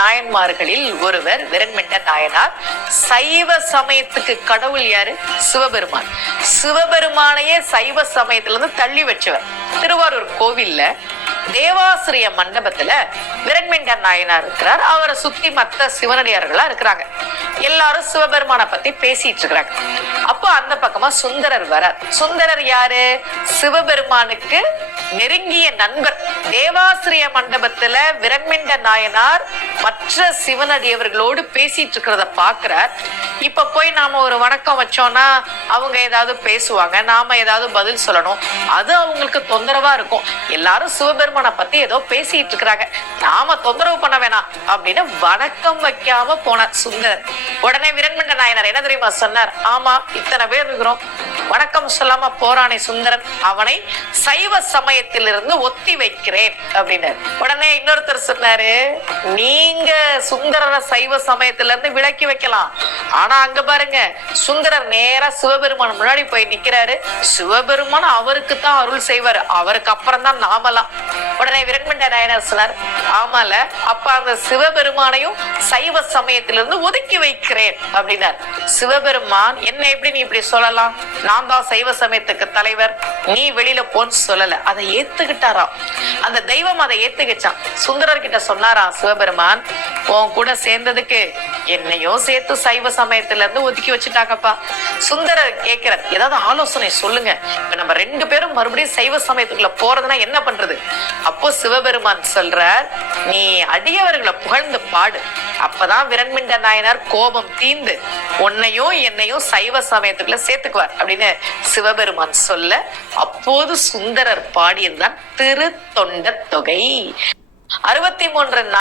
நாயன்மார்களில் ஒருவர் விரண்மிண்ட நாயனார். சைவ சமயத்துக்கு கடவுள் யாரு? சிவபெருமான். சிவபெருமானையே சைவ சமயத்துல இருந்து தள்ளி வச்சவர். திருவாரூர் கோவில்ல தேவாசிரிய மண்டபத்துல விரண்மிண்ட நாயனார் இருக்கிறார். அவரை சுத்தி மத்த சிவனடியார்களா இருக்கிறாங்க. எல்லாரும் சிவபெருமான பத்தி பேசிட்டு இருக்கிறாங்க. அப்போ அந்த பக்கமா சுந்தரர் வரார். சுந்தரர் யாரு? சிவபெருமானுக்கு நெருங்கிய நண்பர். தேவாசிரிய மண்டபத்துல விரண்மிண்ட நாயனார் மற்ற சிவனடியவர்களோடு பேசிட்டு இருக்கிறத பாக்குறார். இப்ப போய் நாம ஒரு வணக்கம் வச்சோம்னா அவங்க ஏதாவது பேசுவாங்க, நாம ஏதாவது பதில் சொல்லணும், அது அவங்களுக்கு தொந்தரவா இருக்கும். எல்லாரும் சிவபெருமானை பத்தி ஏதோ பேசிட்டு இருக்கிறாங்க, நாம தொந்தரவு பண்ண வேணாம் அப்படின்னு வணக்கம் வைக்காம போனார் சுந்தரர். உடனே விரண்மிண்ட நாயனார் என்ன தெரியுமா சொன்னார்? ஆமா, இத்தனை பேர் இருக்கிறோம், வணக்கம் சொல்லாம போறானே சுந்தரன், அவனை சைவ சமயத்திலிருந்து ஒத்தி வைக்கிறேன் அப்படின்னு. உடனே இன்னொருத்தர் சொன்னாரு, நீங்க சுந்தரரை சைவ சமயத்துல இருந்து விலக்கி வைக்கலாம், ஆனா அங்க பாருங்க சுந்தரர் நேரா சிவபெருமான் முன்னாடி போய் நிக்கிறாரு. சிவபெருமான் அவருக்கு தான் அருள் செய்வாரு, அவருக்கு அப்புறம் தான் நாமலாம். உடனே விரண்மிண்ட நாயனார் சொன்னார், ஆமால, அப்ப அந்த சிவபெருமானையும் சைவ சமயத்திலிருந்து ஒதுக்கி வைக்கிறேன் அப்படின்னார். சிவபெருமான் என்ன எப்படி நீ இப்படி சொல்லலாம், நான் தான் சைவ சமயத்துக்கு தலைவர், நீ வெளியில போன்னு சொல்லல, அதை ஏத்துக்கிட்டாராம். அந்த தெய்வம் அதை ஏத்துக்கிச்சான். சுந்தரர் கிட்ட சொன்னாராம் சிவபெருமான், உன் கூட சேர்ந்ததுக்கு என்னையும் சேர்த்து சைவ சமயத்துல இருந்து ஒதுக்கி வச்சுட்டாங்கப்பா. சுந்தரர் கேட்கிறார், ஏதாவது ஆலோசனை சொல்லுங்க, இப்ப நம்ம 2 பேரும் மறுபடியும் சைவ சமயத்துக்குள்ள போறதுன்னா என்ன பண்றது? அப்போ சிவபெருமான் சொல்றார், நீ அடியவர்களை புகழ்ந்து பாடு, அப்பதான் விரண்மிண்ட நாயனார் கோபம் தீந்து உன்னையும் என்னையும் சைவ சமயத்துக்குள்ள சேர்த்துக்குவார் அப்படின்னு சிவபெருமான் சொல்ல, அப்போது சுந்தரர் பாடியதுதான் திருத்தொண்ட தொகை. 63